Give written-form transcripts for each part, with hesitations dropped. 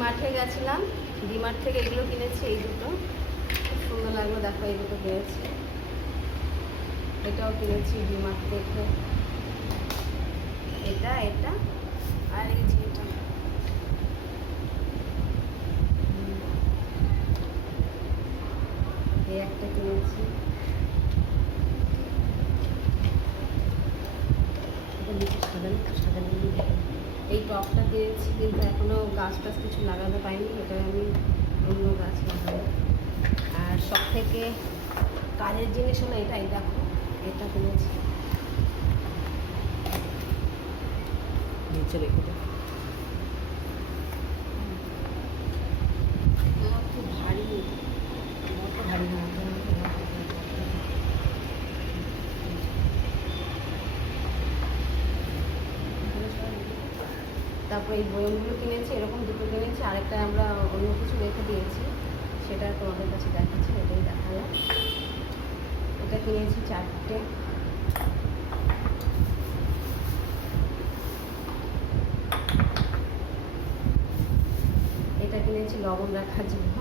ডিমার্টে গেছিলাম, ডিমার্ট থেকে এগুলো কিনেছি। এই দুটো খুব সুন্দর লাগলো, দেখো এই দুটো কিনেছি। এটাও কিনেছি ডিমার্ট থেকে, এটা এটা আর এই যে এটা। এই একটা কিনেছি, এই টপটা কিনেছি কিন্তু এখনো গাছ টাছ কিছু লাগাতে পাইনি, এটা আমি অন্য গাছ লাগাবো। আর সব থেকে কাজের জিনিস হলো এটাই, দেখো এটা কিনেছি। নিচে রেখে দেবো, খুব ভারী, অত ভারী না। তারপর এই বয়মগুলো কিনেছি, এরকম দুটো কিনেছি, আরেকটা আমরা অন্য কিছু রেখে দিয়েছি, সেটা তোমাদের কাছে দেখাচ্ছি, এটাই দেখালাম। এটা কিনেছি 4টে। এটা কিনেছি লবণ রাখার জন্য।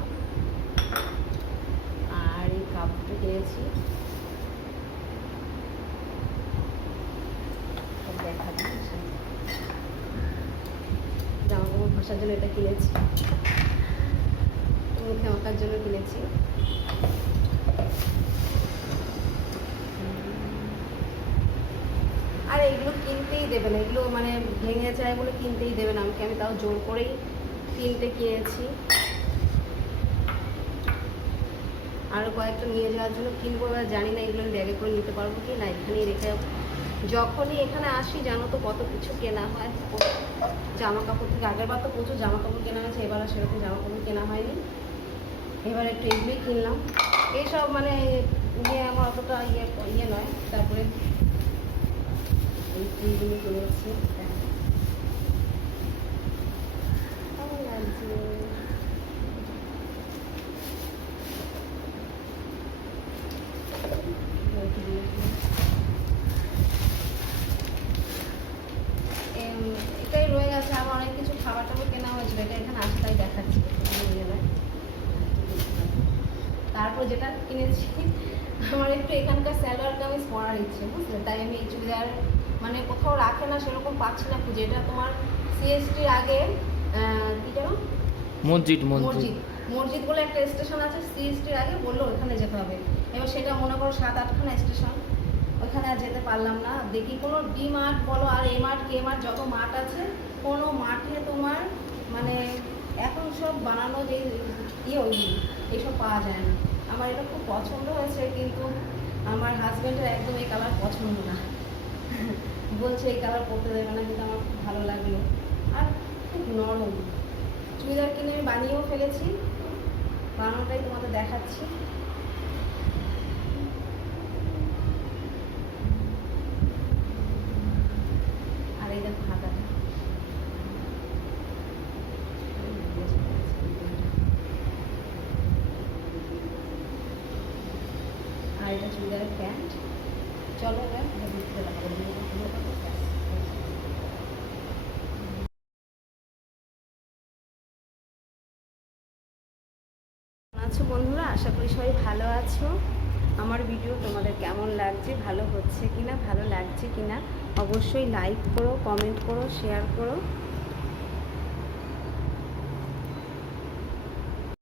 আর এই কাপটা কিনেছি, দেখা যাচ্ছে জামা কাপড় ঘষার জন্য এটা কিনেছি, মুখে মাখার জন্য কিনেছি। আর এগুলো কিনতেই দেবে না, এগুলো মানে ভেঙে যায় বলে কিনতেই দেবে না আমাকে, আমি তাও জোর করেই 3টে কিনেছি। আরও কয়েকটা নিয়ে যাওয়ার জন্য কিনবো, এবার জানি না এগুলো ব্যাগে করে নিতে পারবো কি না, এখানেই রেখে। যখনই এখানে আসি জানো তো কত কিছু কেনা হয় জামা কাপড় থেকে। আগের বার তো প্রচুর জামা কাপড় কেনা হয়েছে, এবার আর সেরকম জামা কাপড় কেনা হয়নি, এবার একটু এগুলোই কিনলাম। এইসব মানে আমার অতটা ইয়ে নয়। তারপরে এই ক্রিমগুলো কিনেছি, কেমন লাগছে। এটাই রয়ে গেছে, আমার অনেক কিছু খাবার টাবার কেনা হয়েছিল, এটা এখানে আসে তাই দেখাচ্ছি। তারপর যেটা কিনেছি, আমার একটু এখানকার সালোয়ার কামিজ পরার ইচ্ছে, বুঝলে, তাই আমি এই চুড়িদার মানে কোথাও রাখে না সেরকম পাচ্ছি না খুঁজে। এটা তোমার সিএসটির আগে কি যেন মসজিদ মসজিদ বলে একটা স্টেশন আছে, সিএসটির আগে বললো ওখানে যেতে হবে। এবার সেটা মনে করো 7-8খানা স্টেশন, ওইখানে আর যেতে পারলাম না। দেখি কোনো ডি মার্ট বলো আর এ মার্ট কে মার্ট যত মার্ট আছে, কোনো মার্টে তোমার মানে এখন সব বানানো যে এইসব পাওয়া যায় না। আমার এটা খুব পছন্দ হয়েছে, কিন্তু আমার হাজব্যান্ডের একদম এই কালার পছন্দ না, বলছে এই কালার পরতে দেবে না, কিন্তু আমার খুব ভালো লাগলো। আর খুব নরম চুড়িদার কিনে আমি বানিয়েও ফেলেছি, বানানোটাই তোমাদের দেখাচ্ছি। আর এই দেখো হাতাটা, আর এটা চুড়িদারের প্যান্ট। চলো এবার বুঝতে আছো বন্ধুরা, আশা করি সবাই ভালো আছো। আমার ভিডিও তোমাদের কেমন লাগছে, ভালো হচ্ছে কিনা, ভালো লাগছে কিনা অবশ্যই লাইক করো, কমেন্ট করো, শেয়ার করো।